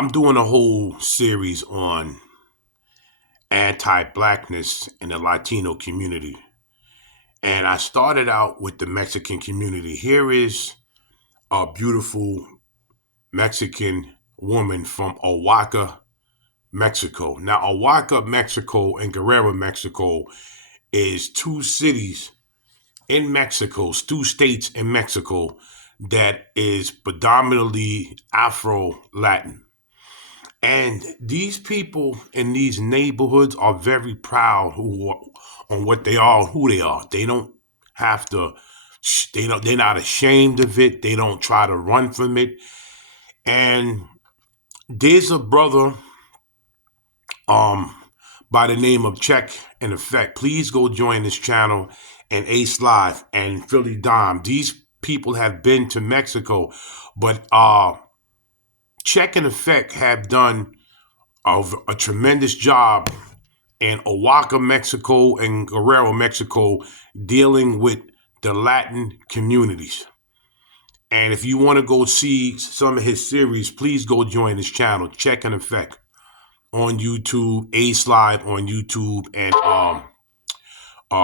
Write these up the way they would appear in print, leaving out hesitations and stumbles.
I'm doing a whole series on anti-blackness in the Latino community. And I started out with the Mexican community. Here is a beautiful Mexican woman from Oaxaca, Mexico. Now, Oaxaca, Mexico, and Guerrero, Mexico is two cities in Mexico, two states in Mexico that is predominantly Afro-Latin. And these people in these neighborhoods are very proud on what they are, who they are. They don't have to. They're not ashamed of it. They don't try to run from it. And there's a brother um by the name of Check in Effect. Please go join this channel and Ace Live and Philly Dime. These people have been to Mexico, but Check in Effect have done a tremendous job in Oaxaca, Mexico, and Guerrero, Mexico, dealing with the Latin communities. And if you want to go see some of his series, please go join his channel, Check in Effect, on YouTube, Ace Live on YouTube, and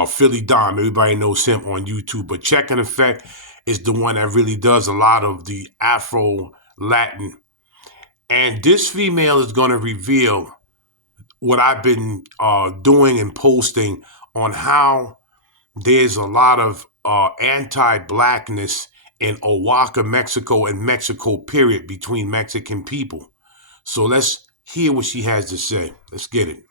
Philly Dom. Everybody knows him on YouTube. But Check in Effect is the one that really does a lot of the Afro-Latin. And this female is going to reveal what I've been doing and posting on how there's a lot of anti-blackness in Oaxaca, Mexico, and Mexico, period, between Mexican people. So let's hear what she has to say. Let's get it.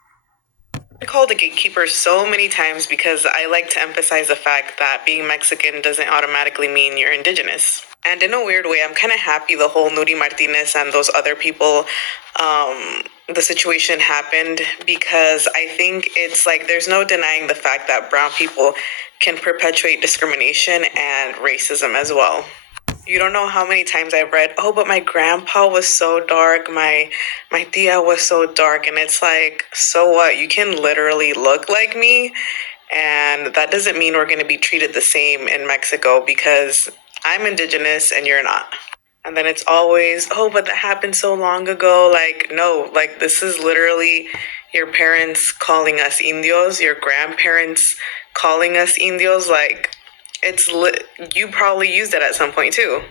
I called a gatekeeper so many times because I like to emphasize the fact that being Mexican doesn't automatically mean you're indigenous. And in a weird way, I'm kind of happy the whole Nuri Martinez and those other people, the situation happened, because I think it's like there's no denying the fact that brown people can perpetuate discrimination and racism as well. You don't know how many times I've read, oh, but my grandpa was so dark, my tia was so dark, and it's like, so what? You can literally look like me, and that doesn't mean we're going to be treated the same in Mexico because I'm indigenous and you're not. And then it's always, oh, but that happened so long ago. Like, no, like this is literally your parents calling us indios, your grandparents calling us indios. Like, you probably used it at some point too.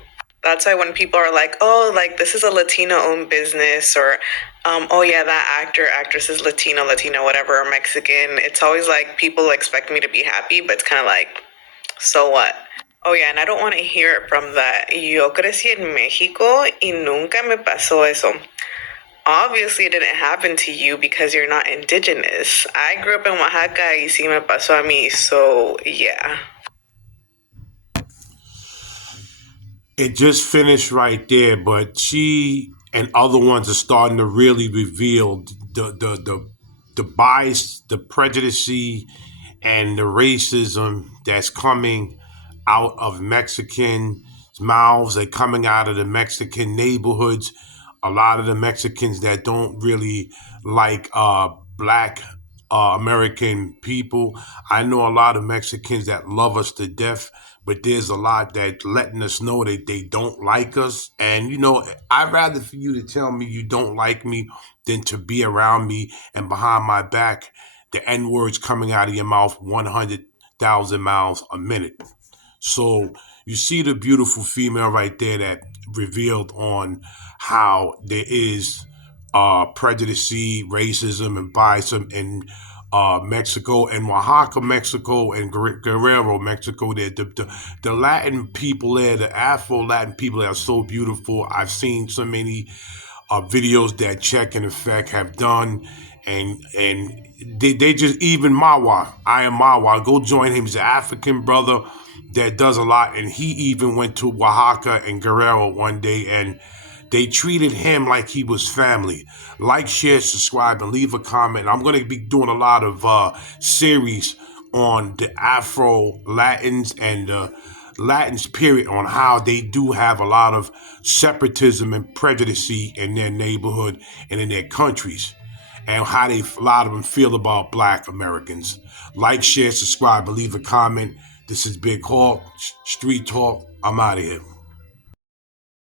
That's why when people are like, oh, like this is a Latino-owned business, or oh yeah, that actor, actress is Latino, whatever, or Mexican, it's always like people expect me to be happy, but it's kind of like, so what? Oh yeah, and I don't want to hear it from that. Yo crecí en México y nunca me pasó eso. Obviously, it didn't happen to you because you're not indigenous. I grew up in Oaxaca y sí me pasó a mí, so yeah. It just finished right there, but she and other ones are starting to really reveal the bias, the prejudice, and the racism that's coming out of Mexican mouths. They're coming out of the Mexican neighborhoods. A lot of the Mexicans that don't really like black American people. I know a lot of Mexicans that love us to death, but there's a lot that letting us know that they don't like us. And, you know, I'd rather for you to tell me you don't like me than to be around me and behind my back, the N-words coming out of your mouth 100,000 miles a minute. So you see the beautiful female right there that revealed on how there is prejudice, racism, and bias in Mexico and Oaxaca, Mexico, and Guerrero, Mexico. The Latin people there, the Afro-Latin people there are so beautiful. I've seen so many videos that Check in Effect have done, and they just, even Mawa, I am Mawa, go join him. He's an African brother that does a lot, and he even went to Oaxaca and Guerrero one day, and they treated him like he was family. Like, share, subscribe, and leave a comment. I'm going to be doing a lot of series on the Afro-Latins and the Latins, period, on how they do have a lot of separatism and prejudice in their neighborhood and in their countries, and how a lot of them feel about black Americans. Like, share, subscribe, and leave a comment. This is Big Hawk, Street Talk. I'm out of here.